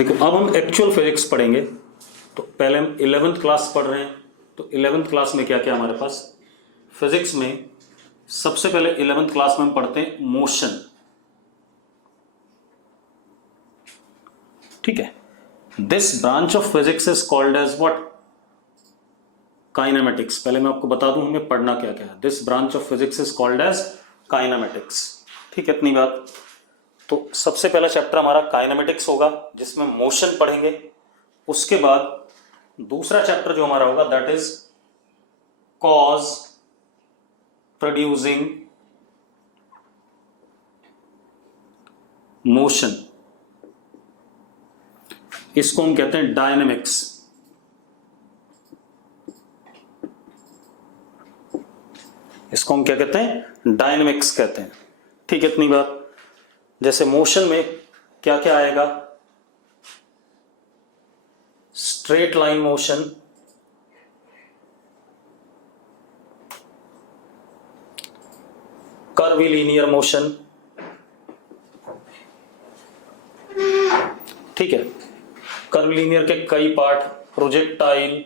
देखो अब हम एक्चुअल फिजिक्स पढ़ेंगे। तो पहले हम 11th क्लास पढ़ रहे हैं, तो 11th क्लास में क्या क्या हमारे पास फिजिक्स में सबसे पहले 11th क्लास में हम पढ़ते हैं मोशन। ठीक है, this branch of physics is called as what? Kinematics. पहले मैं आपको बता दूं हमें पढ़ना क्या क्या है। This branch of physics is called as kinematics. ठीक है, इतनी बात। तो सबसे पहला चैप्टर हमारा काइनेमेटिक्स होगा जिसमें मोशन पढ़ेंगे। उसके बाद दूसरा चैप्टर जो हमारा होगा that is cause producing motion. इसको हम कहते हैं डायनेमिक्स। इसको हम क्या कहते हैं? डायनेमिक्स कहते हैं। ठीक है, इतनी बात। जैसे मोशन में क्या क्या आएगा? Straight line motion, curvilinear motion. ठीक है, कर्वीलिनियर के कई part, projectile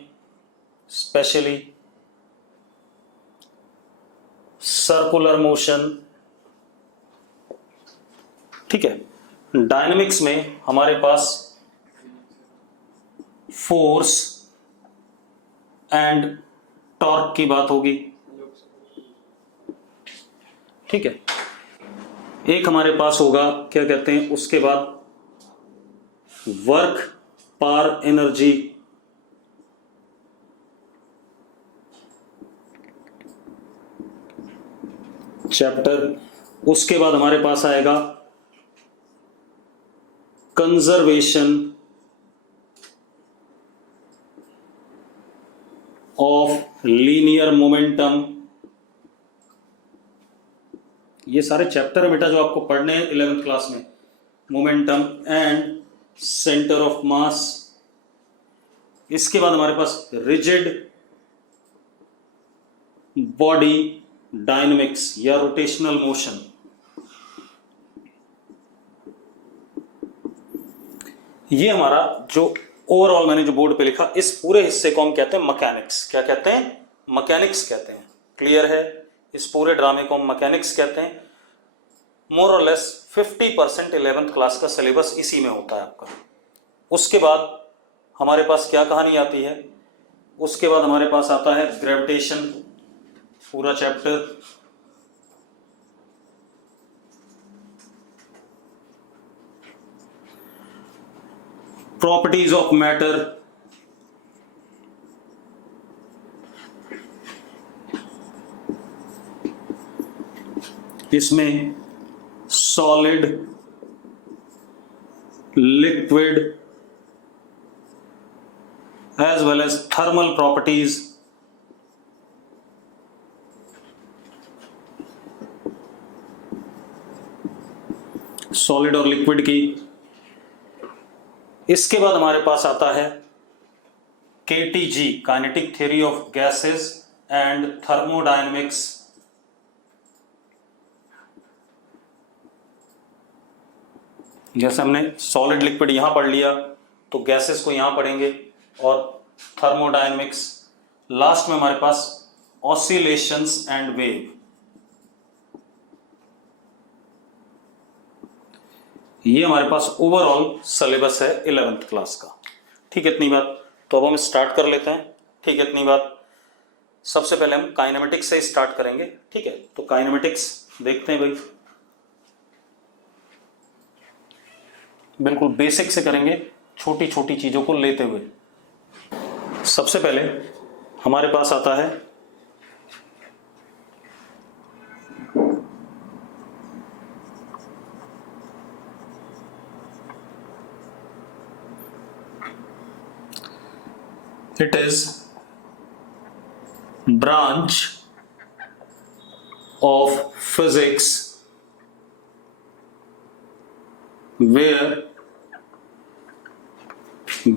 specially, circular motion. ठीक है, डायनेमिक्स में हमारे पास फोर्स एंड टॉर्क की बात होगी। ठीक है, एक हमारे पास होगा क्या कहते हैं उसके बाद वर्क पर एनर्जी। चैप्टर। उसके बाद हमारे पास आएगा कंजर्वेशन ऑफ लीनियर मोमेंटम। ये सारे चैप्टर है बेटा जो आपको पढ़ने हैं 11th क्लास में। Momentum and centre of mass. इसके बाद हमारे पास रिजिड बॉडी डायनेमिक्स या रोटेशनल मोशन। ये हमारा जो ओवरऑल मैंने जो बोर्ड पे लिखा, इस पूरे हिस्से को हम कहते हैं मैकेनिक्स। क्या कहते हैं? मैकेनिक्स कहते हैं। क्लियर है? इस पूरे ड्रामे को हम मैकेनिक्स कहते हैं। मोर और लेस 50% 11th क्लास का सिलेबस इसी में होता है आपका। उसके बाद हमारे पास क्या कहानी आती है? उसके बाद हमारे पास आता है ग्रेविटेशन, पूरा चैप्टर। प्रॉपर्टीज ऑफ मैटर, इसमें solid, liquid as well as thermal properties. Solid और लिक्विड की। इसके बाद हमारे पास आता है KTG, kinetic theory of gases and thermodynamics. जैसे हमने सॉलिड लिक्विड यहां पढ़ लिया, तो गैसेस को यहां पढ़ेंगे और थर्मोडायनेमिक्स। लास्ट में हमारे पास ऑसिलेशंस एंड वेव। ये हमारे पास ओवरऑल सिलेबस है 11th क्लास का। ठीक है, इतनी बात। तो अब हम स्टार्ट कर लेते हैं। ठीक है, इतनी बात। सबसे पहले हम काइनेमेटिक्स से स्टार्ट करेंगे। ठीक है, तो काइनेमेटिक्स देखते हैं भाई। बिल्कुल बेसिक से करेंगे, छोटी छोटी चीजों को लेते हुए। सबसे पहले हमारे पास आता है it is branch of physics where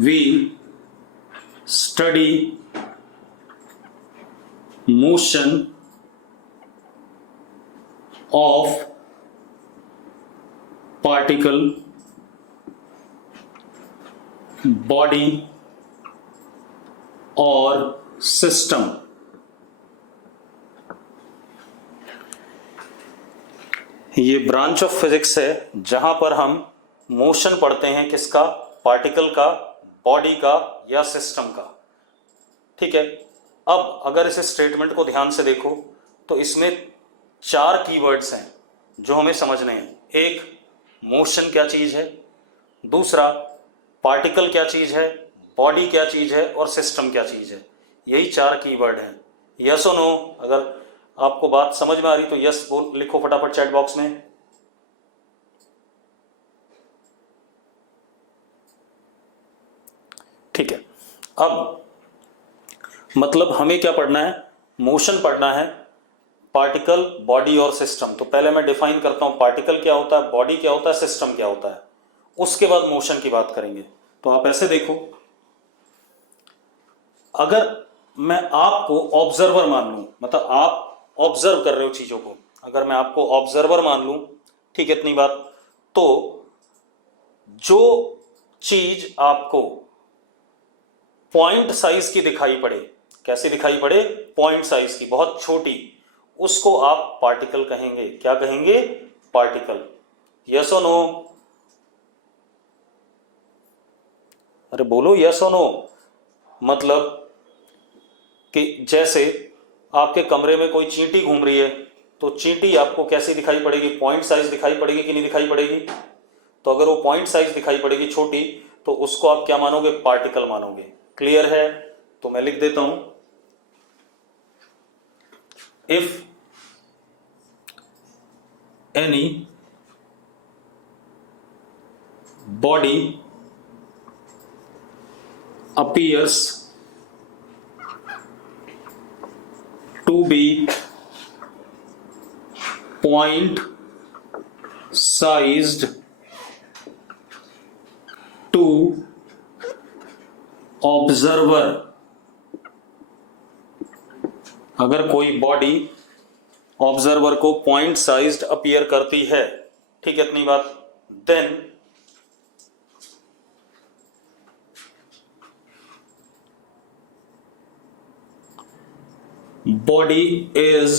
we study motion of particle body और सिस्टम। ये ब्रांच ऑफ फिजिक्स है जहां पर हम मोशन पढ़ते हैं, किसका? पार्टिकल का, बॉडी का या सिस्टम का। ठीक है, अब अगर इस स्टेटमेंट को ध्यान से देखो तो इसमें 4 कीवर्ड्स हैं जो हमें समझने हैं। एक, मोशन क्या चीज है, दूसरा पार्टिकल क्या चीज है, बॉडी क्या चीज है और सिस्टम क्या चीज है। यही 4 कीवर्ड हैं। यस और नो? अगर आपको बात समझ में आ रही तो यस बोल लिखो फटाफट चैट बॉक्स में। ठीक है, अब मतलब हमें क्या पढ़ना है? मोशन पढ़ना है, पार्टिकल, बॉडी और सिस्टम। तो पहले मैं डिफाइन करता हूं पार्टिकल क्या होता है, बॉडी क्या होता है, सिस्टम क्या होता है, उसके बाद मोशन की बात करेंगे। तो आप ऐसे देखो, अगर मैं आपको ऑब्जर्वर मान लूं, मतलब आप ऑब्जर्व कर रहे हो चीजों को, अगर मैं आपको ऑब्जर्वर मान लूं, ठीक है, इतनी बात, तो जो चीज आपको पॉइंट साइज की दिखाई पड़े, कैसी दिखाई पड़े? पॉइंट साइज की, बहुत छोटी, उसको आप पार्टिकल कहेंगे। क्या कहेंगे? पार्टिकल। यस और नो? अरे बोलो यस और नो। मतलब कि जैसे आपके कमरे में कोई चींटी घूम रही है, तो चींटी आपको कैसी दिखाई पड़ेगी? पॉइंट साइज दिखाई पड़ेगी कि नहीं दिखाई पड़ेगी? तो अगर वो पॉइंट साइज दिखाई पड़ेगी छोटी, तो उसको आप क्या मानोगे? पार्टिकल मानोगे। क्लियर है? तो मैं लिख देता हूं, if any body appears to be point sized to observer, अगर कोई बॉडी ऑब्जर्वर को पॉइंट साइज्ड अपीयर करती है, ठीक है, इतनी बात, then body is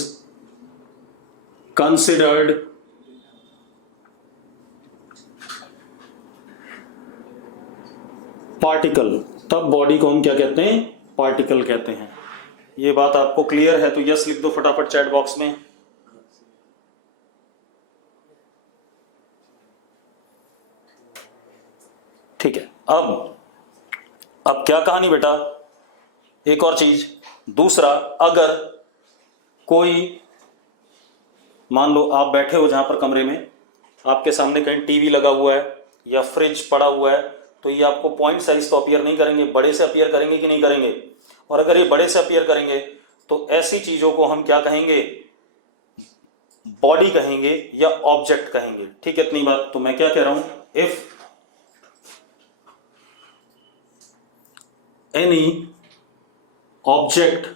considered particle. तब बॉडी को हम क्या कहते हैं? पार्टिकल कहते हैं। ये बात आपको क्लियर है तो यस लिख दो फटाफट चैट बॉक्स में। ठीक है, अब क्या कहानी बेटा? एक और चीज, दूसरा, अगर कोई, मान लो आप बैठे हो जहां पर कमरे में, आपके सामने कहीं टीवी लगा हुआ है या फ्रिज पड़ा हुआ है, तो ये आपको पॉइंट साइज तो अपीयर नहीं करेंगे, बड़े से अपीयर करेंगे कि नहीं करेंगे? और अगर ये बड़े से अपीयर करेंगे तो ऐसी चीजों को हम क्या कहेंगे? बॉडी कहेंगे या ऑब्जेक्ट कहेंगे। ठीक है, इतनी बात। तो मैं क्या कह रहा हूं, if any object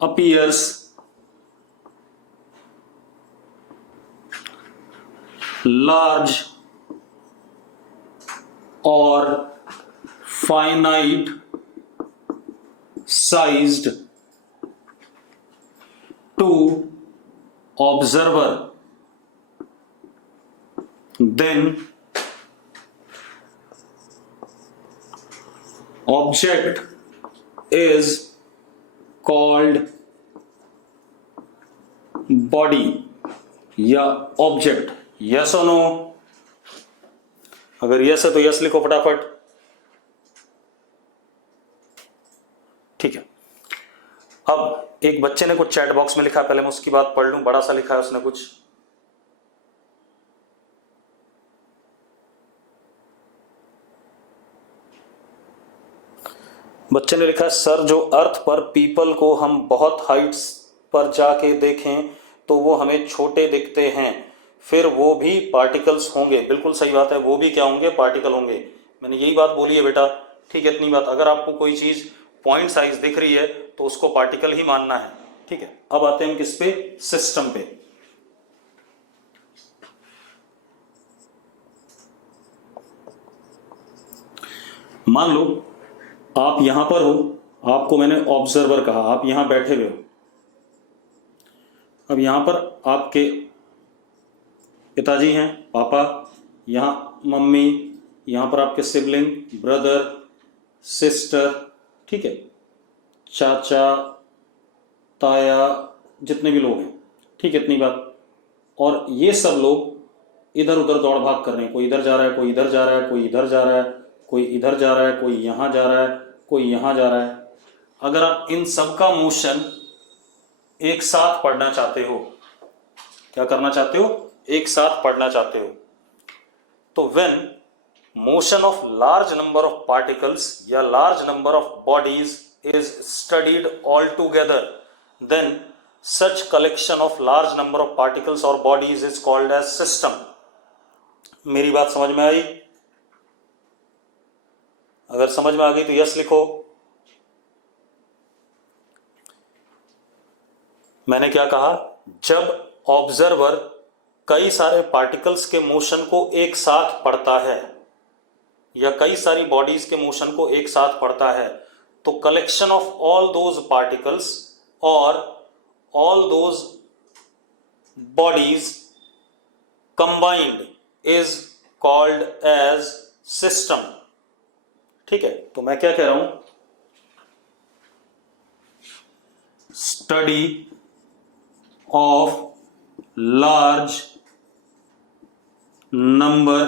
appears large or finite sized to observer, then object is called body या ऑब्जेक्ट। यस और नो? अगर यस है तो यस लिखो फटाफट। ठीक है, अब एक बच्चे ने कुछ चैट बॉक्स में लिखा, पहले मैं उसकी बात पढ़ लूं। बड़ा सा लिखा है उसने कुछ, बच्चे ने लिखा, सर जो अर्थ पर पीपल को हम बहुत हाइट्स पर जाके देखें तो वो हमें छोटे दिखते हैं, फिर वो भी पार्टिकल्स होंगे। बिल्कुल सही बात है, वो भी क्या होंगे? पार्टिकल होंगे। मैंने यही बात बोली है बेटा। ठीक है, इतनी बात। अगर आपको कोई चीज पॉइंट साइज दिख रही है तो उसको पार्टिकल ही मानना है। ठीक है, अब आते हैं हम किस पे? सिस्टम पे। मान लो आप यहां पर हो, आपको मैंने ऑब्जर्वर कहा, आप यहां बैठे हुए हो। अब यहां पर आपके पिताजी हैं, पापा, यहां मम्मी, यहां पर आपके सिबलिंग, ब्रदर, सिस्टर, ठीक है, चाचा, ताया, जितने भी लोग हैं, ठीक है, इतनी बात। और ये सब लोग इधर उधर दौड़ भाग कर रहे हैं, कोई इधर जा रहा है, कोई इधर जा रहा है, कोई इधर जा रहा है, कोई इधर जा रहा है, कोई यहां जा रहा है, कोई यहां जा रहा है। अगर आप इन सब का मोशन एक साथ पढ़ना चाहते हो, क्या करना चाहते हो, एक साथ पढ़ना चाहते हो, तो when motion of large number of particles या large number of bodies is studied all together, then such collection of large number of particles or bodies is called as system। मेरी बात समझ में आई? अगर समझ में आ गई तो यस लिखो। मैंने क्या कहा, जब ऑब्जर्वर कई सारे पार्टिकल्स के मोशन को एक साथ पढ़ता है या कई सारी बॉडीज के मोशन को एक साथ पढ़ता है, तो collection of all those particles और all those bodies combined is called as system। ठीक है, तो मैं क्या कह रहा हूं, study of large number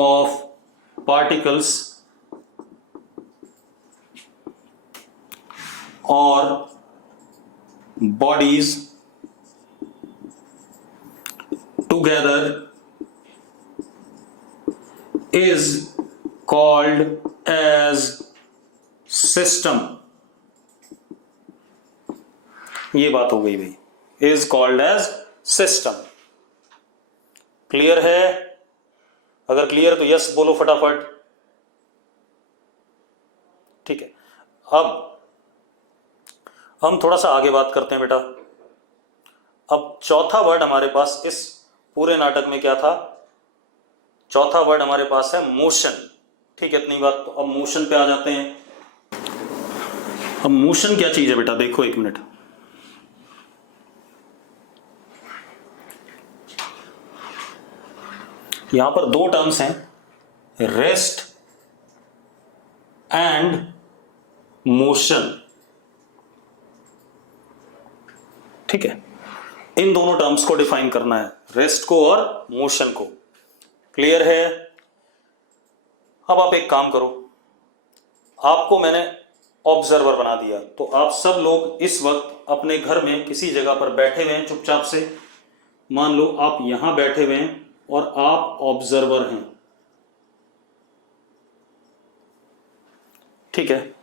of particles और bodies together is called as system। ये बात हो गई भाई, is called as system। Clear है? अगर क्लियर तो यस बोलो फटाफट। ठीक है, अब हम थोड़ा सा आगे बात करते हैं बेटा। अब चौथा वर्ड हमारे पास इस पूरे नाटक में क्या था, चौथा वर्ड हमारे पास है मोशन। ठीक है, इतनी बात। तो अब मोशन पे आ जाते हैं। अब मोशन क्या चीज है बेटा, देखो एक मिनट। यहां पर दो टर्म्स हैं, रेस्ट एंड मोशन। ठीक है, इन दोनों टर्म्स को डिफाइन करना है, रेस्ट को और मोशन को। क्लियर है? अब आप एक काम करो, आपको मैंने ऑब्जर्वर बना दिया, तो आप सब लोग इस वक्त अपने घर में किसी जगह पर बैठे हुए हैं चुपचाप से। मान लो आप यहां बैठे हुए हैं और आप ऑब्जर्वर हैं। ठीक है,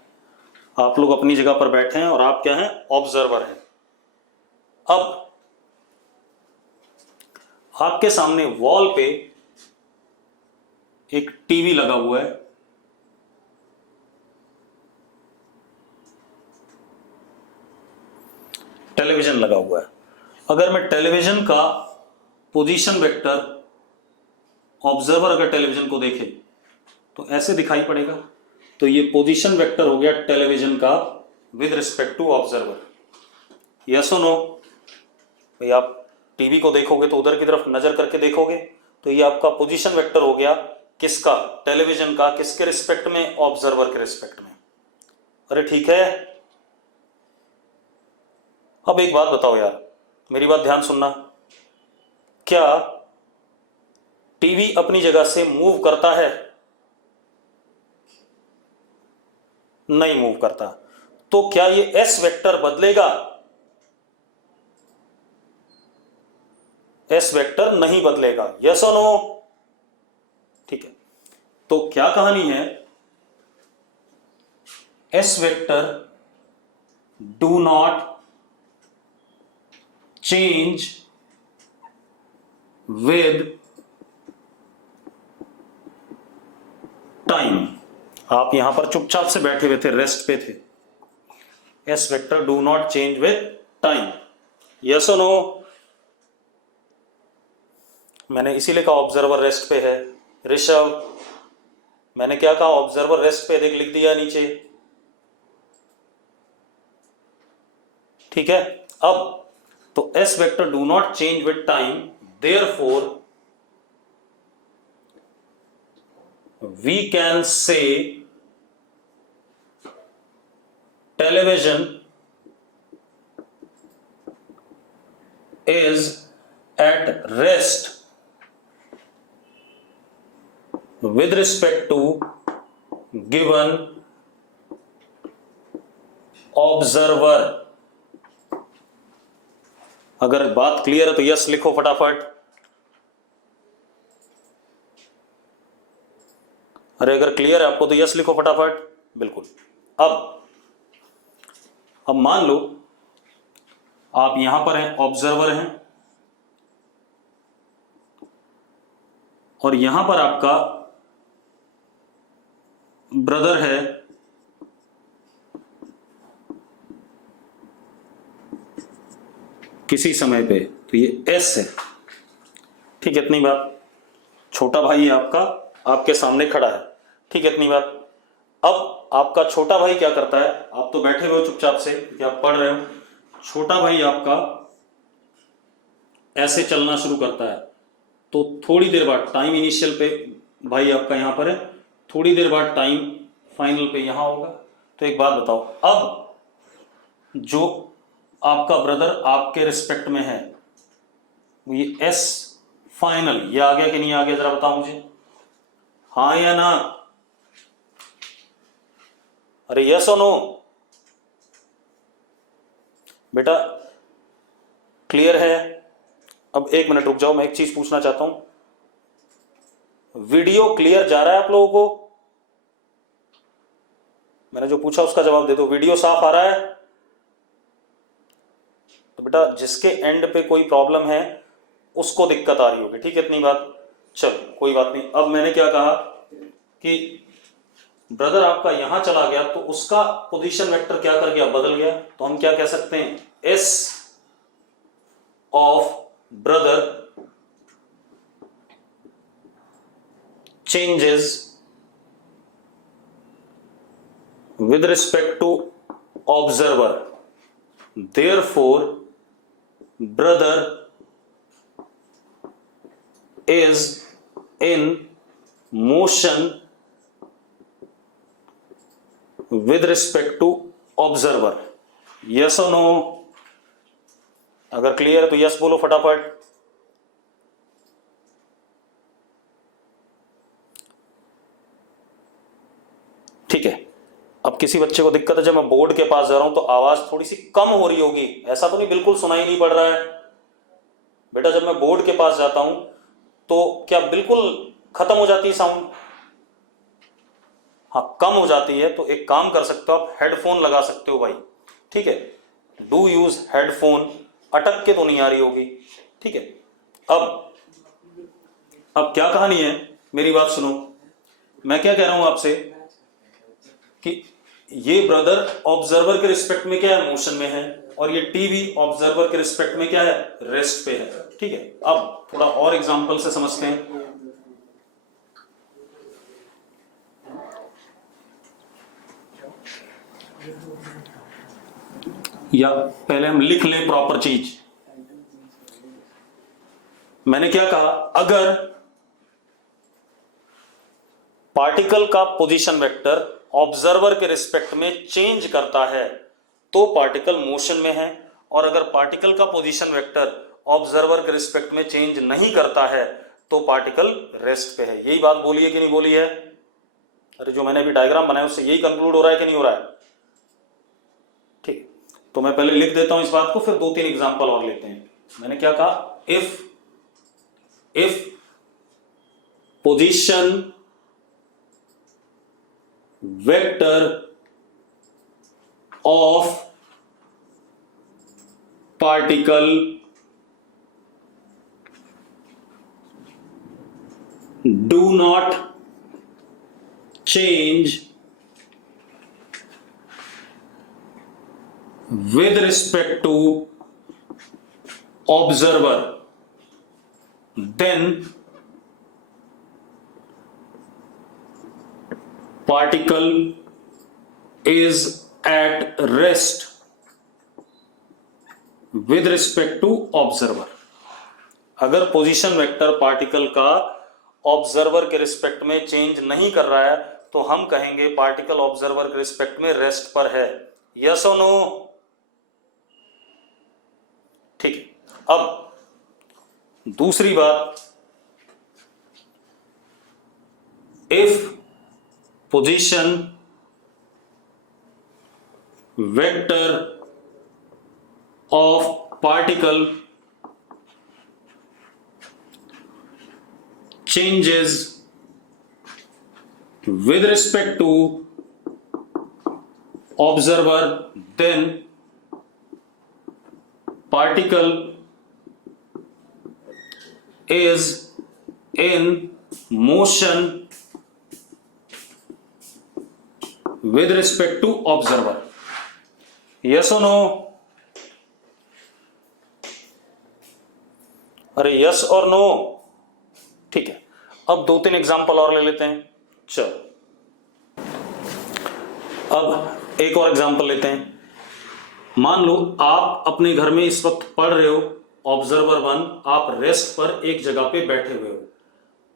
आप लोग अपनी जगह पर बैठे हैं और आप क्या हैं, ऑब्जर्वर हैं। अब आपके सामने वॉल पे एक टीवी लगा हुआ है, टेलीविजन लगा हुआ है। अगर मैं टेलीविजन का पोजीशन वेक्टर, ऑब्जर्वर अगर टेलीविजन को देखे तो ऐसे दिखाई पड़ेगा, तो ये पोजीशन वेक्टर हो गया टेलीविजन का with respect to observer. Yes और नो? भाई आप टीवी को देखोगे तो उधर की तरफ नजर करके देखोगे, तो ये आपका पोजीशन वेक्टर हो गया, किसका, टेलीविजन का, किसके रिस्पेक्ट में, ऑब्जर्वर के रिस्पेक्ट में। अरे ठीक है। अब एक बात बताओ यार, मेरी बात ध्यान सुनना, क्या टीवी अपनी जगह से मूव करता है? नहीं मूव करता। तो क्या ये एस वेक्टर बदलेगा? एस वेक्टर नहीं बदलेगा। यस और नो? ठीक है, तो क्या कहानी है, S vector do not change with time. आप यहां पर चुपचाप से बैठे हुए थे, रेस्ट पे थे। S vector do not change with time. Yes और नो? मैंने इसीलिए कहा ऑब्जर्वर रेस्ट पे है। ऋषभ, मैंने क्या कहा, ऑब्जर्वर रेस्ट पे, देख लिख दिया नीचे। ठीक है, अब तो as vector do not change with time, therefore we can say television is at rest with respect to given observer। अगर बात क्लियर है तो यस लिखो फटाफट। अरे अगर क्लियर है आपको तो यस लिखो फटाफट। बिल्कुल। अब मान लो आप यहां पर हैं, ऑब्जर्वर हैं, और यहां पर आपका ब्रदर है, किसी समय पे, तो ये एस है। ठीक है, इतनी बात। छोटा भाई है आपका, आपके सामने खड़ा है। ठीक है, इतनी बात। अब आपका छोटा भाई क्या करता है, आप तो बैठे हुए हो चुपचाप से कि आप पढ़ रहे हो, छोटा भाई आपका ऐसे चलना शुरू करता है, तो थोड़ी देर बाद टाइम इनिशियल पे भाई आपका यहां पर है, थोड़ी देर बाद टाइम फाइनल पे यहां होगा। तो एक बात बताओ, अब जो आपका ब्रदर आपके रिस्पेक्ट में है, ये एस फाइनल, ये आ गया कि नहीं आ गया, जरा बताओ मुझे, हाँ या ना? अरे यस और नो बेटा, क्लियर है? अब एक मिनट रुक जाओ, मैं एक चीज पूछना चाहता हूं, वीडियो क्लियर जा रहा है आप लोगों को? मैंने जो पूछा उसका जवाब दे दो, वीडियो साफ आ रहा है? तो बेटा जिसके एंड पे कोई प्रॉब्लम है उसको दिक्कत आ रही होगी। ठीक है, इतनी बात। चलो कोई बात नहीं। अब मैंने क्या कहा कि ब्रदर आपका यहां चला गया, तो उसका पोजीशन वेक्टर क्या कर गया, बदल गया। तो हम क्या कह सकते हैं, S of brother changes with respect to observer, therefore brother is in motion with respect to observer। yes or no? अगर क्लियर है तो यस बोलो फटाफट। ठीक है, अब किसी बच्चे को दिक्कत है, जब मैं बोर्ड के पास जा रहा हूं तो आवाज थोड़ी सी कम हो रही होगी, ऐसा तो नहीं बिल्कुल सुनाई नहीं पड़ रहा है बेटा? जब मैं बोर्ड के पास जाता हूं तो क्या बिल्कुल खत्म हो जाती है साउंड? हाँ कम हो जाती है, तो एक काम कर सकते हो आप, हेडफोन लगा सकते हो भाई। ठीक है, डू यूज हेडफोन, अटक के तो नहीं आ रही होगी। ठीक है, अब क्या कहानी है, मेरी बात सुनो। मैं क्या कह रहा हूं आपसे कि ये ब्रदर ऑब्जर्वर के रिस्पेक्ट में क्या है, मोशन में है, और ये टीवी ऑब्जर्वर के रिस्पेक्ट में क्या है, रेस्ट पे है। ठीक है, अब थोड़ा और एग्जांपल से समझते हैं। या पहले हम लिख लें प्रॉपर चीज। मैंने क्या कहा, अगर पार्टिकल का पोजीशन वेक्टर ऑब्जर्वर के रिस्पेक्ट में चेंज करता है तो पार्टिकल मोशन में है, और अगर पार्टिकल का पोजीशन वेक्टर ऑब्जर्वर के रिस्पेक्ट में चेंज नहीं करता है तो पार्टिकल रेस्ट पे है। यही बात बोली है कि नहीं बोली है? अरे जो मैंने अभी डायग्राम बनाया उससे यही कंक्लूड हो रहा है कि नहीं हो रहा है? ठीक, तो मैं पहले लिख देता हूं इस बात को, फिर दो तीन एग्जांपल और लेते हैं। मैंने क्या कहा, if position vector of particle do not change with respect to observer, then particle is at rest with respect to observer. अगर पोजीशन वेक्टर पार्टिकल का ऑब्जर्वर के रिस्पेक्ट में चेंज नहीं कर रहा है तो हम कहेंगे पार्टिकल ऑब्जर्वर के रिस्पेक्ट में रेस्ट पर है। यस और नो? ठीक है। अब दूसरी बात, if position vector of particle changes with respect to observer, then particle is in motion with respect to observer. Yes or no? अरे यस और नो? ठीक है। अब 2-3 एग्जाम्पल और ले लेते हैं। चलो अब एक और एग्जाम्पल लेते हैं। मान लो आप अपने घर में इस वक्त पढ़ रहे हो, ऑब्जर्वर 1, आप रेस्ट पर एक जगह पे बैठे हुए हो।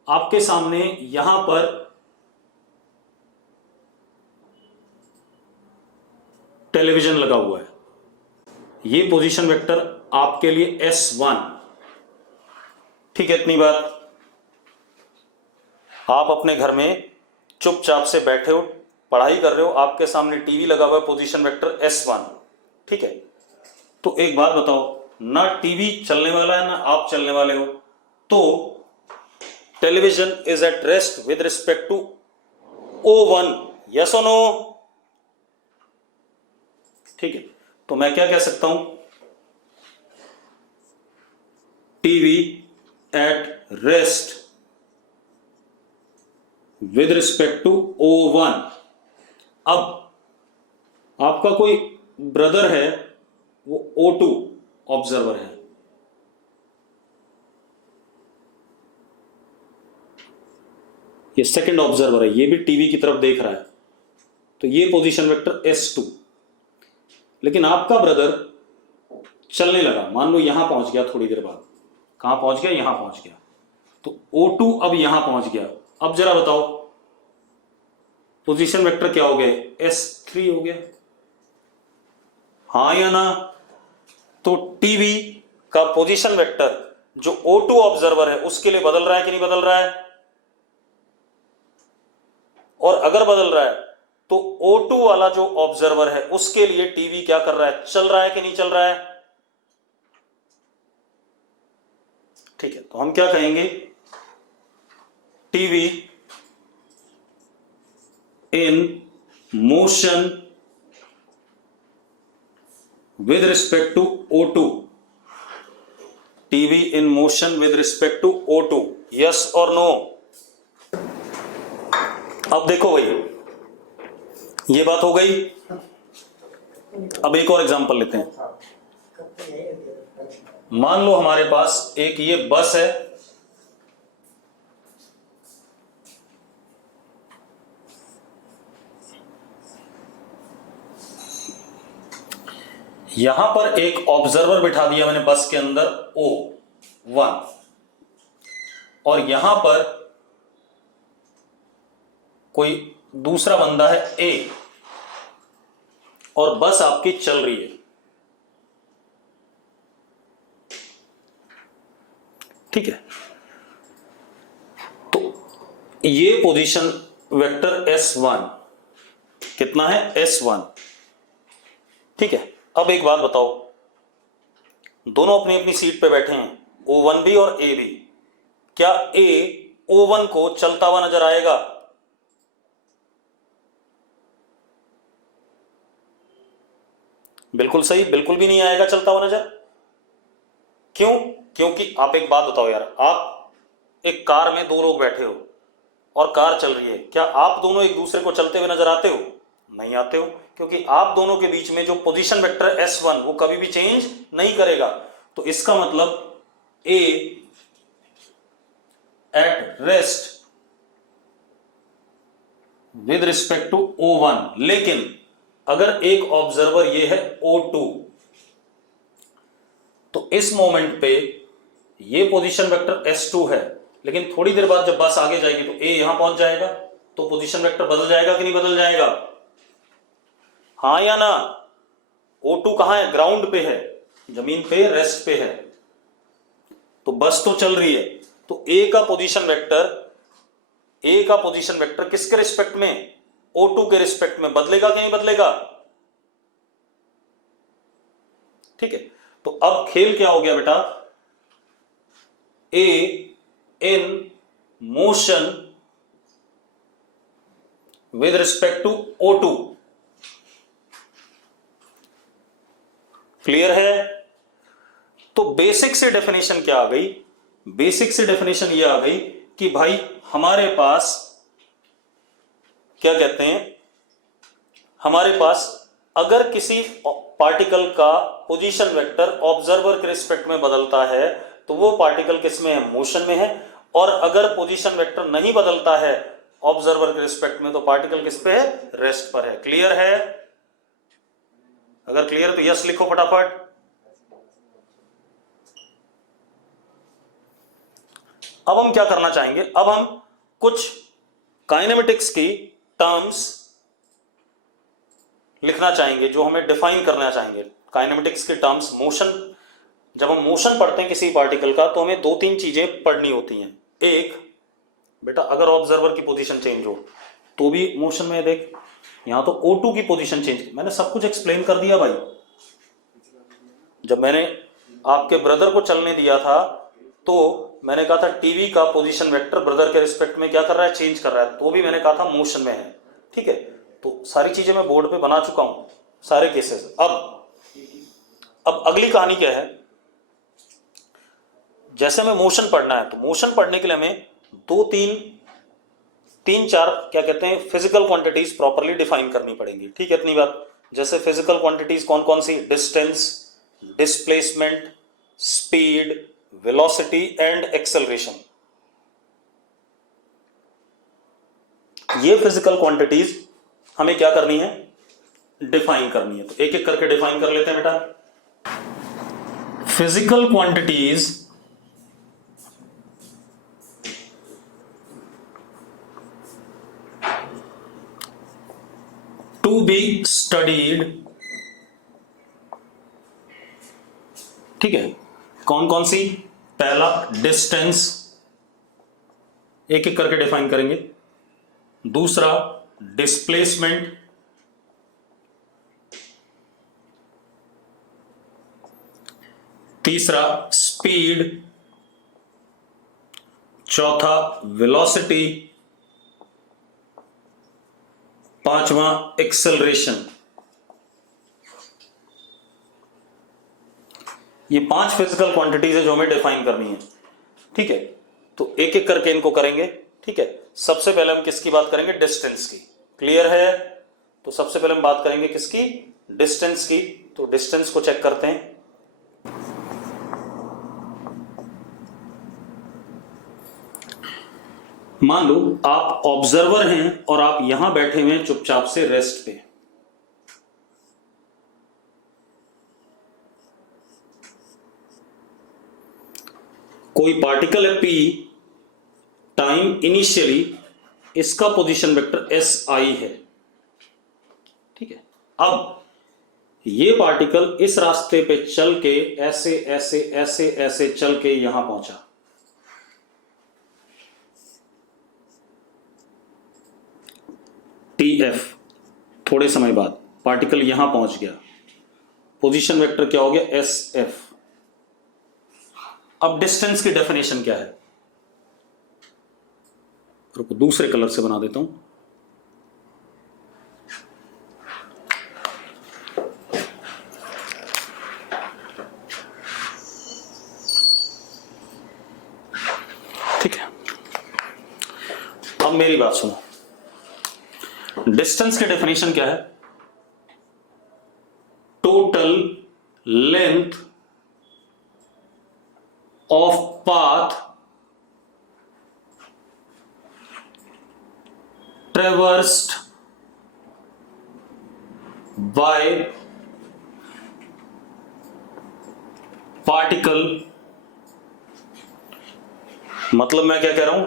आपके सामने यहां पर टेलीविजन लगा हुआ है। ये पोजीशन वेक्टर आपके लिए S1। ठीक है, इतनी बात। आप अपने घर में चुपचाप से बैठे हो, पढ़ाई कर रहे हो, आपके सामने टीवी लगा हुआ है, पोजीशन वेक्टर S1। ठीक है, तो एक बात बताओ, ना टीवी चलने वाला है ना आप चलने वाले हो, तो television is at rest with respect to O1। Yes और नो? ठीक है, तो मैं क्या कह सकता हूं, TV at rest with respect to O1। अब आपका कोई ब्रदर है, वो O2 ऑब्जर्वर है। ये सेकंड ऑब्जर्वर है, ये भी टीवी की तरफ देख रहा है, तो ये पोजीशन वेक्टर S2। लेकिन आपका ब्रदर चलने लगा, मान लो यहां पहुंच गया, थोड़ी देर बाद कहां पहुंच गया, यहां पहुंच गया, तो O2 अब यहां पहुंच गया। अब जरा बताओ पोजीशन वेक्टर क्या हो गया, S3 हो गया, हाँ या ना? तो टीवी का पोजीशन वेक्टर जो O2 ऑब्जर्वर है उसके लिए बदल रहा है कि नहीं बदल रहा है? और अगर बदल रहा है तो O2 वाला जो ऑब्जर्वर है उसके लिए टीवी क्या कर रहा है, चल रहा है कि नहीं चल रहा है? ठीक है, तो हम क्या कहेंगे, TV in motion with respect to O2। TV in motion with respect to O2। yes or no? अब देखो भाई, ये बात हो गई। अब एक और एग्जांपल लेते हैं। मान लो हमारे पास एक ये बस है, यहां पर एक ऑब्जर्वर बिठा दिया मैंने बस के अंदर O1, और यहां पर कोई दूसरा बंदा है A, और बस आपकी चल रही है। ठीक है, तो ये पोजीशन वेक्टर S1 कितना है, S1। ठीक है, अब एक बात बताओ, दोनों अपनी अपनी सीट पे बैठे हैं, O1 भी और A भी। क्या A O1 को चलता हुआ नजर आएगा? बिल्कुल सही, बिल्कुल भी नहीं आएगा चलता हुआ नजर। क्यों? क्योंकि आप एक बात बताओ यार, आप एक कार में 2 लोग बैठे हो और कार चल रही है, क्या आप दोनों एक दूसरे को चलते हुए नजर आते हो? नहीं आते हो, क्योंकि आप दोनों के बीच में जो पोजीशन वेक्टर S1 वो कभी भी चेंज नहीं करेगा। तो इसका मतलब A at rest with respect to O1, लेकिन अगर एक ऑब्जर्वर ये है O2, तो इस मोमेंट पे ये पोजीशन वेक्टर S2 है, लेकिन थोड़ी देर बाद जब बस आगे जाएगी तो A यहां पहुंच जाएगा, तो पोजीशन वेक्टर बदल जाएगा कि नहीं बदल जाएगा? हाँ या ना? O2 कहां है? ग्राउंड पे है, जमीन पे, रेस्ट पे है, तो बस तो चल रही है, तो A का पोजीशन वेक्टर किसके रिस्पेक्ट में? O2 के रिस्पेक्ट में बदलेगा कि नहीं बदलेगा? ठीक है, तो अब खेल क्या हो गया बेटा? A in motion with respect to O2, clear है? तो बेसिक से डेफिनेशन क्या आ गई? बेसिक से डेफिनेशन ये आ गई कि भाई हमारे पास क्या कहते हैं, हमारे पास अगर किसी पार्टिकल का पोजीशन वेक्टर ऑब्जर्वर के रिस्पेक्ट में बदलता है तो वो पार्टिकल किस में है? मोशन में है, और अगर पोजीशन वेक्टर नहीं बदलता है ऑब्जर्वर के रिस्पेक्ट में तो पार्टिकल किस पे है? रेस्ट पर है। क्लियर है? अगर क्लियर तो यस लिखो फटाफट। अब हम क्या करना चाहेंगे? अब हम कुछ काइनेमेटिक्स की टर्म्स लिखना चाहेंगे जो हमें डिफाइन करना चाहेंगे। काइनेमेटिक्स के टर्म्स, मोशन, जब हम मोशन पढ़ते हैं किसी पार्टिकल का तो हमें दो तीन चीजें पढ़नी होती हैं। एक बेटा, अगर ऑब्जर्वर की पोजीशन चेंज हो तो भी मोशन में, देख यहां तो O2 की पोजीशन चेंज, मैंने सब कुछ एक्सप्लेन कर दिया भाई। जब मैंने आपके ब्रदर को चलने दिया था तो मैंने कहा था टीवी का पोजीशन वेक्टर ब्रदर के रिस्पेक्ट में क्या कर रहा है? चेंज कर रहा है, तो भी मैंने कहा था मोशन में है। ठीक है, तो सारी चीजें मैं बोर्ड पे बना चुका हूं, सारे केसेस। अब अगली कहानी क्या है? जैसे हमें मोशन पढ़ना है तो मोशन पढ़ने के लिए हमें दो तीन चार क्या कहते हैं फिजिकल क्वांटिटीज प्रॉपर्ली डिफाइन करनी पड़ेंगी। ठीक है, इतनी बात। जैसे फिजिकल क्वांटिटीज कौन कौन सी? Distance, displacement, speed, velocity and acceleration. ये फिजिकल क्वांटिटीज हमें क्या करनी है? डिफाइन करनी है। तो एक एक करके डिफाइन कर लेते हैं बेटा। Physical quantities to be studied, ठीक है, कौन कौन सी? पहला डिस्टेंस, एक एक करके डिफाइन करेंगे। दूसरा डिस्प्लेसमेंट, तीसरा स्पीड, चौथा वेलोसिटी, पांचवा एक्सेलरेशन। ये 5 फिजिकल क्वांटिटीज है जो हमें डिफाइन करनी है। ठीक है, तो एक एक करके इनको करेंगे। ठीक है, सबसे पहले हम किसकी बात करेंगे? डिस्टेंस की। क्लियर है? तो सबसे पहले हम बात करेंगे किसकी? डिस्टेंस की। तो डिस्टेंस को चेक करते हैं। मान लो आप ऑब्जर्वर हैं और आप यहां बैठे हुए हैं चुपचाप से रेस्ट पे। कोई पार्टिकल है P, टाइम इनिशियली इसका पोजीशन वेक्टर SI है। ठीक है, अब ये पार्टिकल इस रास्ते पे चल के ऐसे ऐसे ऐसे ऐसे चल के यहां पहुंचा। TF, थोड़े समय बाद पार्टिकल यहां पहुंच गया, पोजीशन वेक्टर क्या हो गया? SF। अब डिस्टेंस की डेफिनेशन क्या है? रुको, दूसरे कलर से बना देता हूं। ठीक है, अब मेरी बात सुनो। डिस्टेंस की डेफिनेशन क्या है? Total length of path traversed by particle, मतलब मैं क्या कह रहा हूं,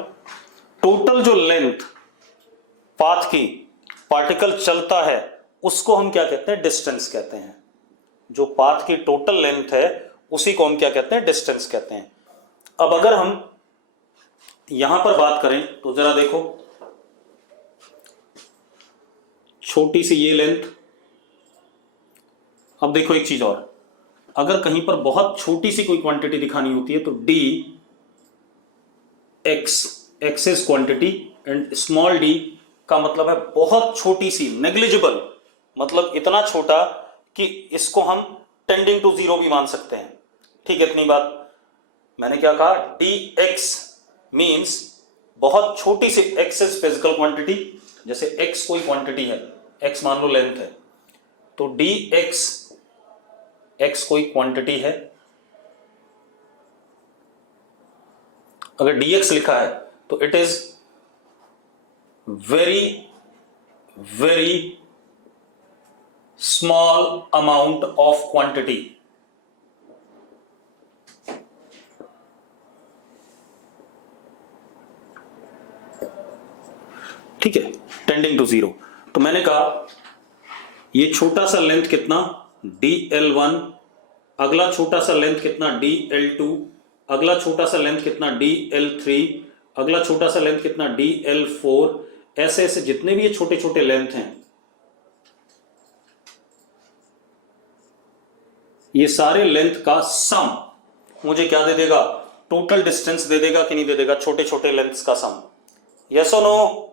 टोटल जो लेंथ पाथ की पार्टिकल चलता है उसको हम क्या कहते हैं, डिस्टेंस कहते हैं। जो पाथ की टोटल लेंथ है उसी को हम क्या कहते हैं, डिस्टेंस कहते हैं। अब अगर हम यहां पर बात करें तो जरा देखो, छोटी सी ये लेंथ। अब देखो एक चीज और, अगर कहीं पर बहुत छोटी सी कोई क्वांटिटी दिखानी होती है तो D x, x is quantity, and small D का मतलब है बहुत छोटी सी, नेग्लिजिबल, मतलब इतना छोटा कि इसको हम टेंडिंग टू जीरो भी मान सकते हैं। ठीक है, इतनी बात। मैंने क्या कहा, डी एक्स मीन्स बहुत छोटी सी, एक्स इज फिजिकल क्वांटिटी, जैसे एक्स कोई क्वांटिटी है, एक्स मान लो लेंथ है, तो डी एक्स, एक्स कोई क्वांटिटी है। अगर डी एक्स लिखा है तो it is very very small amount of quantity. ठीक है, टेंडिंग टू जीरो। तो मैंने कहा ये छोटा सा लेंथ कितना, dl1, अगला छोटा सा लेंथ कितना, dl2, अगला छोटा सा लेंथ कितना, dl3, अगला छोटा सा लेंथ कितना, dl4। ऐसे ऐसे जितने भी ये छोटे छोटे लेंथ हैं, ये सारे लेंथ का सम मुझे क्या दे देगा, टोटल डिस्टेंस दे देगा कि नहीं दे देगा, छोटे छोटे लेंथ्स का सम। यस और नो?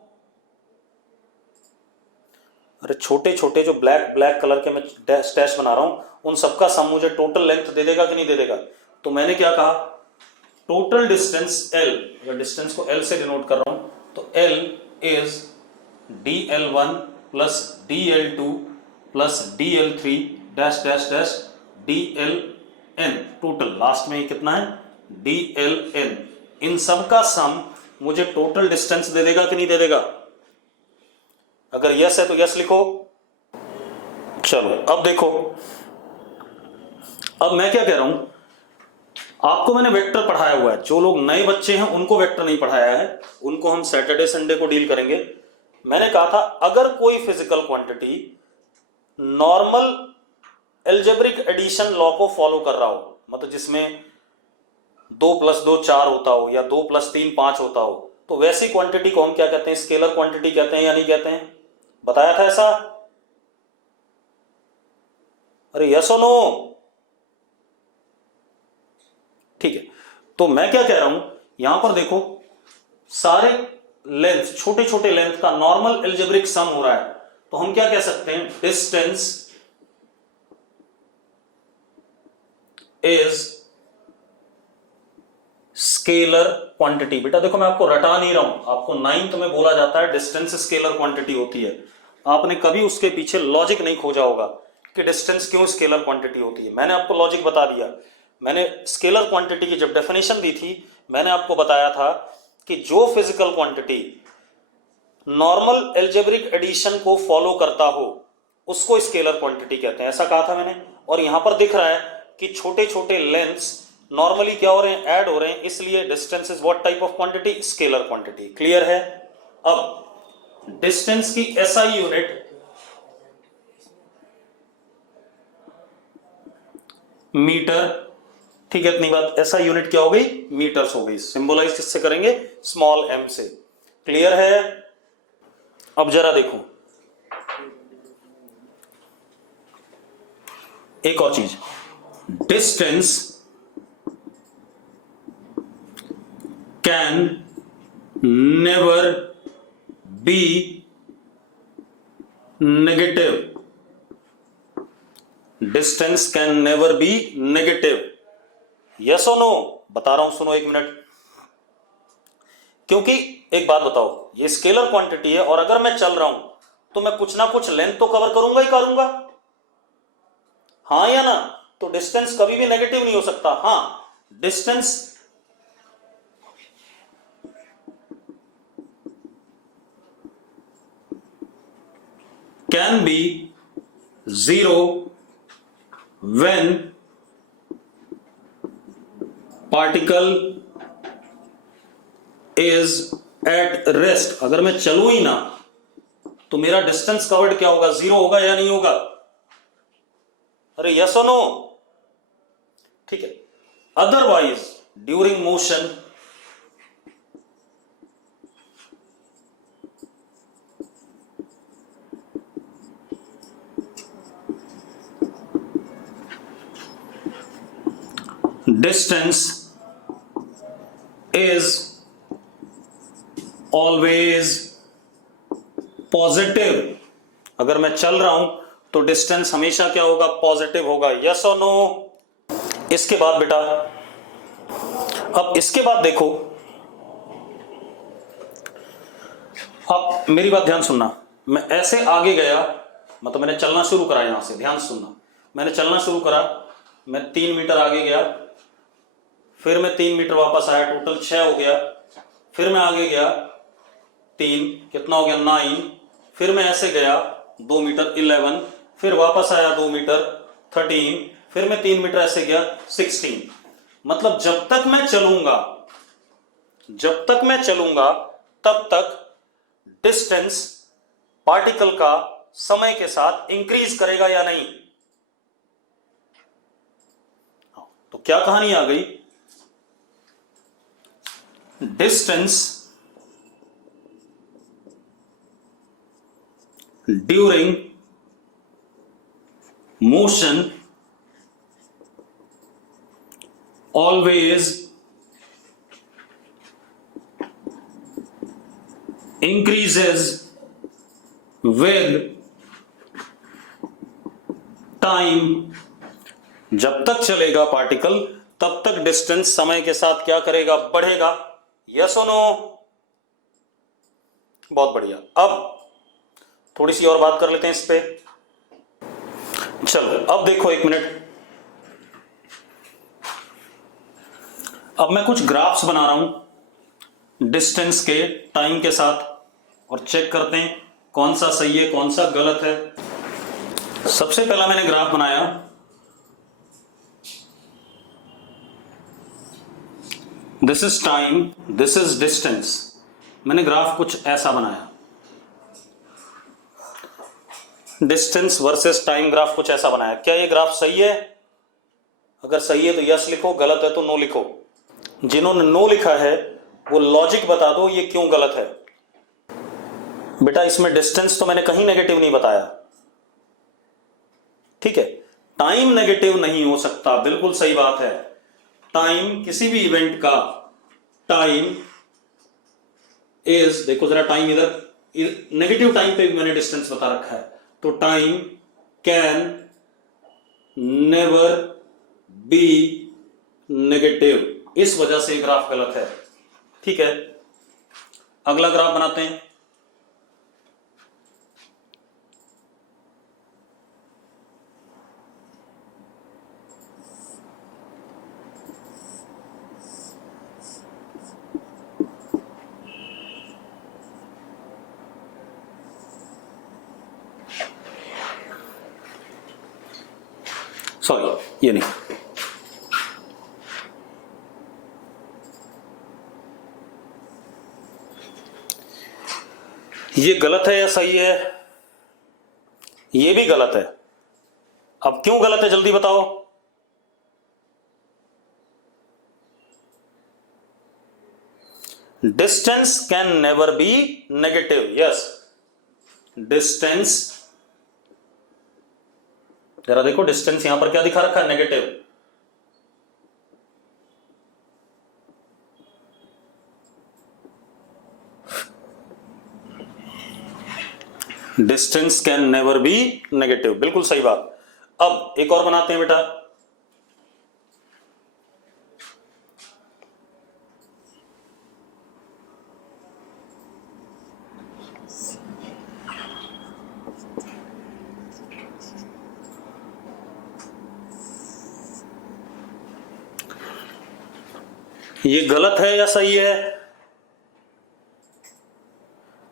अरे छोटे छोटे जो ब्लैक ब्लैक कलर के मैं डैश बना रहा हूं, उन सबका सम मुझे टोटल लेंथ दे देगा कि नहीं दे देगा। तो मैंने क्या कहा, टोटल डिस्टेंस L, अगर डिस्टेंस को L से डिनोट कर रहा हूं तो L is dl1 plus dl2 plus dl3 dash dash dash dln, total last में कितना है, dln। इन सब का सम मुझे टोटल डिस्टेंस दे देगा कि नहीं दे देगा? अगर यस है तो यस लिखो। चलो अब देखो, अब मैं क्या कह रहा हूं, आपको मैंने वेक्टर पढ़ाया हुआ है, जो लोग नए बच्चे हैं उनको वेक्टर नहीं पढ़ाया है, उनको हम सैटरडे संडे को डील करेंगे। मैंने कहा था अगर कोई physical quantity normal algebraic addition law को फॉलो कर रहा हो, मतलब जिसमें 2 + 2 4 होता हो या 2 + 3 5 होता हो, तो वैसी क्वांटिटी को हम क्या कहते हैं, स्केलर क्वांटिटी कहते हैं या नहीं कहते हैं? बताया था ऐसा? अरे यस और नो? ठीक है, तो मैं क्या कह रहा हूं, यहां पर देखो सारे लेंथ, छोटे छोटे लेंथ का नॉर्मल एल्जेब्रिक सम हो रहा है, तो हम क्या कह सकते हैं, डिस्टेंस इज स्केलर क्वांटिटी। बेटा देखो मैं आपको रटा नहीं रहा हूं, आपको 9th में बोला जाता है डिस्टेंस स्केलर क्वांटिटी होती है। आपने कभी उसके पीछे लॉजिक नहीं खोजा होगा कि डिस्टेंस क्यों स्केलर क्वांटिटी होती है। मैंने आपको लॉजिक बता दिया। मैंने स्केलर क्वांटिटी की जब डेफिनेशन दी थी, मैंने आपको बताया था कि जो physical quantity normal algebraic addition को फॉलो करता हो उसको स्केलर क्वांटिटी कहते हैं, ऐसा कहा था मैंने। और यहां पर दिख रहा है कि छोटे छोटे लेंथ्स नॉर्मली क्या हो रहे हैं, ऐड हो रहे हैं, इसलिए distance is what type of quantity, scalar quantity. Clear है? अब डिस्टेंस की एसआई यूनिट मीटर। ठीक है, इतनी बात। एसआई यूनिट क्या हो गई, मीटर्स हो गई। सिंबलाइज किससे करेंगे, स्मॉल m से। क्लियर है? अब जरा देखो एक और चीज, distance can never be negative. Distance can never be negative. Yes और नो? बता रहा हूं, सुनो एक मिनट। क्योंकि एक बात बताओ, ये स्केलर क्वांटिटी है और अगर मैं चल रहा हूं तो मैं कुछ ना कुछ लेंथ तो कवर करूंगा ही करूंगा, हाँ या ना? तो डिस्टेंस कभी भी नेगेटिव नहीं हो सकता। हाँ, distance can be zero when particle is at rest. अगर मैं चलूं ही ना तो मेरा डिस्टेंस कवर्ड क्या होगा, जीरो होगा या नहीं होगा? अरे यस और नो? ठीक है। Otherwise during motion distance is always positive. अगर मैं चल रहा हूं तो डिस्टेंस हमेशा क्या होगा, पॉजिटिव होगा। यस और नो? इसके बाद बेटा, अब इसके बाद देखो, अब मेरी बात ध्यान सुनना। मैं ऐसे आगे गया, मतलब मैंने चलना शुरू करा, यहां से ध्यान सुनना, मैंने चलना शुरू करा, मैं 3 मीटर आगे गया, फिर मैं 3 मीटर वापस आया, टोटल 6 हो गया। फिर मैं आगे गया 3, कितना हो गया 9। फिर मैं ऐसे गया 2 मीटर 11, फिर वापस आया 2 मीटर 13, फिर मैं 3 मीटर ऐसे गया 16। मतलब जब तक मैं चलूंगा तब तक डिस्टेंस पार्टिकल का समय के साथ इंक्रीज करेगा या नहीं? तो क्या कहानी आ गई, distance during motion always increases with time। जब तक चलेगा पार्टिकल तब तक डिस्टेंस समय के साथ क्या करेगा, बढ़ेगा। यस और नो? बहुत बढ़िया। अब थोड़ी सी और बात कर लेते हैं इस पे। चलो अब देखो, एक मिनट, अब मैं कुछ ग्राफ्स बना रहा हूं डिस्टेंस के टाइम के साथ, और चेक करते हैं कौन सा सही है कौन सा गलत है। सबसे पहला मैंने ग्राफ बनाया, this is time, this is distance. मैंने ग्राफ कुछ ऐसा बनाया, डिस्टेंस वर्सेस टाइम ग्राफ कुछ ऐसा बनाया। क्या ये ग्राफ सही है? अगर सही है तो यस लिखो, गलत है तो नो लिखो। जिन्होंने नो लिखा है वो लॉजिक बता दो ये क्यों गलत है। बेटा इसमें डिस्टेंस तो मैंने कहीं नेगेटिव नहीं बताया, ठीक है। टाइम नेगेटिव नहीं हो सकता, बिल्कुल सही बात है। टाइम, किसी भी इवेंट का टाइम इज, देखो जरा टाइम इधर, नेगेटिव टाइम पे भी मैंने डिस्टेंस बता रखा है, तो time can never be negative. इस वजह से ग्राफ गलत है, ठीक है। अगला ग्राफ बनाते हैं। सॉरी, ये नहीं, ये गलत है या सही है? ये भी गलत है। अब क्यों गलत है जल्दी बताओ। Distance can never be negative. Yes, distance, जरा देखो डिस्टेंस यहां पर क्या दिखा रखा है, negative. Distance can never be negative, बिल्कुल सही बात। अब एक और बनाते हैं बेटा, ये गलत है या सही है?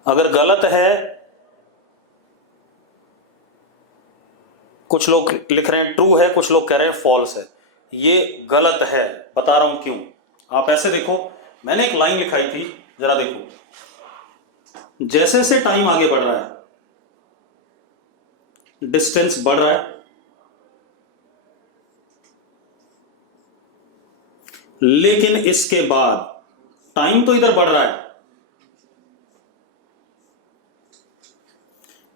अगर गलत है कुछ लोग लिख रहे हैं ट्रू है, कुछ लोग कह रहे हैं फॉल्स है। ये गलत है, बता रहा हूं क्यों। आप ऐसे देखो, मैंने एक लाइन लिखाई थी, जरा देखो, जैसे जैसे टाइम आगे बढ़ रहा है डिस्टेंस बढ़ रहा है, लेकिन इसके बाद टाइम तो इधर बढ़ रहा है,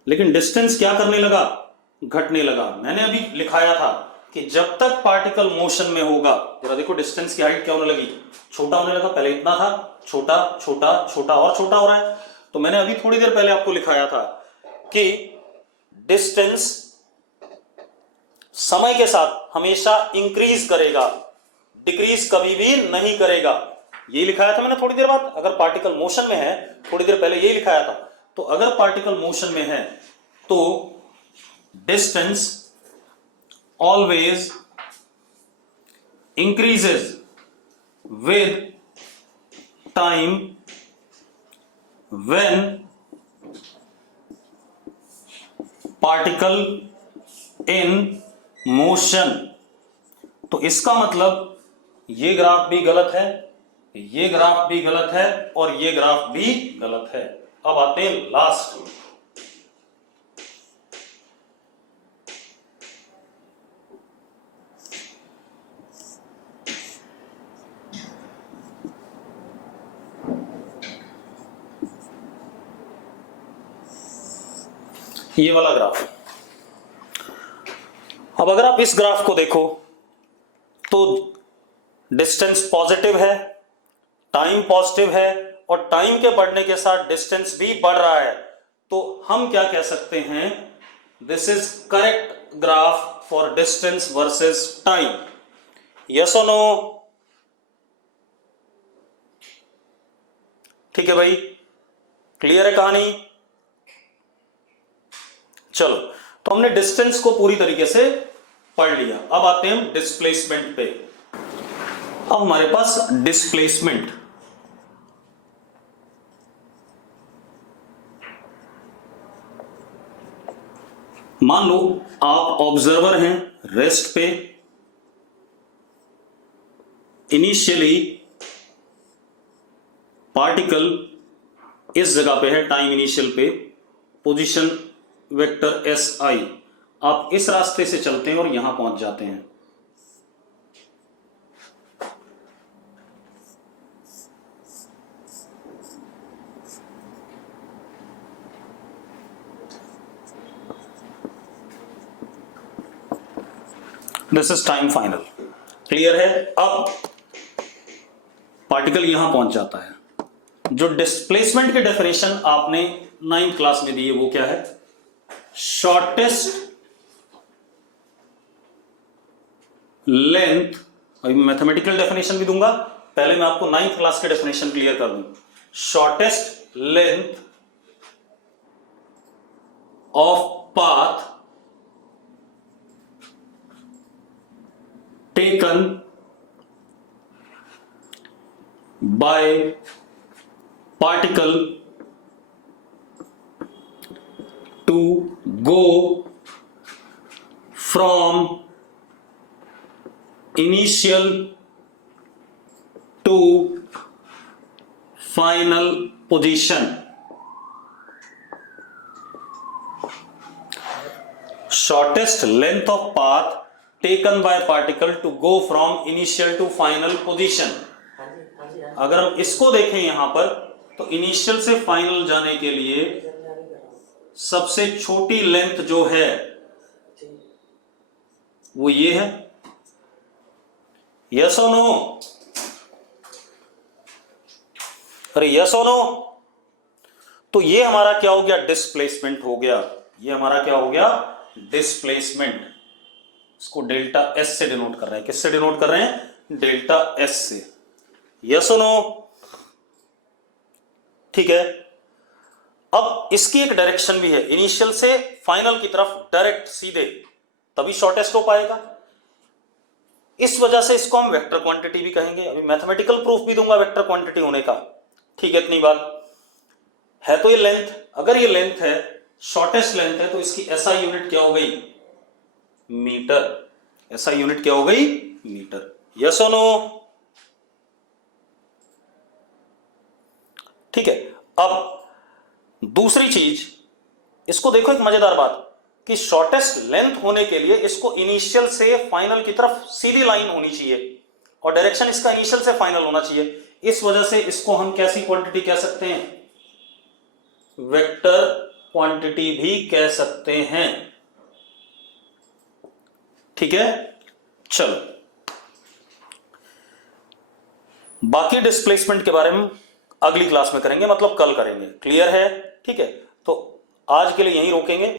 लेकिन डिस्टेंस क्या करने लगा, घटने लगा। मैंने अभी लिखाया था कि जब तक पार्टिकल मोशन में होगा, जरा देखो डिस्टेंस की हाइट क्या होने लगी, छोटा होने लगा। पहले इतना था, छोटा छोटा छोटा और छोटा हो रहा है। तो मैंने अभी थोड़ी देर पहले आपको लिखाया था कि डिस्टेंस समय के साथ हमेशा इंक्रीज करेगा, डिक्रीज कभी भी नहीं करेगा। यही लिखाया था मैंने थोड़ी देर बाद। अगर पार्टिकल मोशन में है, थोड़ी देर पहले यही लिखाया था। तो अगर पार्टिकल मोशन में है तो distance always increases with time when particle in motion. तो इसका मतलब ये ग्राफ भी गलत है, ये ग्राफ भी गलत है और ये ग्राफ भी गलत है। अब आते हैं लास्ट। ये वाला ग्राफ। अब अगर आप इस ग्राफ को देखो तो डिस्टेंस पॉजिटिव है, टाइम पॉजिटिव है और टाइम के बढ़ने के साथ डिस्टेंस भी बढ़ रहा है। तो हम क्या कह सकते हैं, this is correct graph for distance versus time. Yes और नो? ठीक है भाई, क्लियर है कहानी? चलो, तो हमने डिस्टेंस को पूरी तरीके से पढ़ लिया। अब आते हैं डिस्प्लेसमेंट पे। अब हमारे पास डिस्प्लेसमेंट, मान लो आप ऑब्जर्वर हैं रेस्ट पे, इनिशियली पार्टिकल इस जगह पे है, टाइम इनिशियल पे, पोजीशन वेक्टर एस आई। आप इस रास्ते से चलते हैं और यहां पहुंच जाते हैं। This is time final. Clear है? अब पार्टिकल यहां पहुंच जाता है। जो डिस्प्लेसमेंट की डेफिनेशन आपने 9th क्लास में दी है वो क्या है? Shortest length. अभी मैथमेटिकल डेफिनेशन भी दूंगा, पहले मैं आपको 9th क्लास के डेफिनेशन क्लियर कर दूं। Shortest length of path taken by particle to go from initial to final position. Shortest length of path taken by particle to go from initial to final position. अगर हम इसको देखें यहां पर, तो इनिशियल से फाइनल जाने के लिए सबसे छोटी लेंथ जो है वो ये है। यस और नो? अरे यस और नो? तो ये हमारा क्या हो गया? डिस्प्लेसमेंट हो गया। ये हमारा क्या हो गया? डिस्प्लेसमेंट। इसको डेल्टा एस से डिनोट कर रहे हैं। किससे डिनोट कर रहे हैं? डेल्टा एस से। यस और नो? ठीक है। अब इसकी एक डायरेक्शन भी है, इनिशियल से फाइनल की तरफ डायरेक्ट सीधे, तभी शॉर्टेस्ट हो पाएगा। इस वजह से इसको हम वेक्टर क्वांटिटी भी कहेंगे। अभी मैथमेटिकल प्रूफ भी दूंगा वेक्टर क्वांटिटी होने का। ठीक है, इतनी बात है। तो ये लेंथ, अगर ये लेंथ है, शॉर्टेस्ट लेंथ है, तो इसकी एसआई यूनिट क्या हो गई? मीटर। ऐसा यूनिट क्या हो गई? मीटर। यस और नो? ठीक है। अब दूसरी चीज, इसको देखो, एक मजेदार बात कि शॉर्टेस्ट लेंथ होने के लिए इसको इनिशियल से फाइनल की तरफ सीधी लाइन होनी चाहिए और डायरेक्शन इसका इनिशियल से फाइनल होना चाहिए। इस वजह से इसको हम कैसी क्वांटिटी कह सकते हैं? वेक्टर क्वांटिटी भी कह सकते हैं। ठीक है, चलो बाकी डिस्प्लेसमेंट के बारे में अगली क्लास में करेंगे, मतलब कल करेंगे। क्लियर है? ठीक है, तो आज के लिए यहीं रोकेंगे।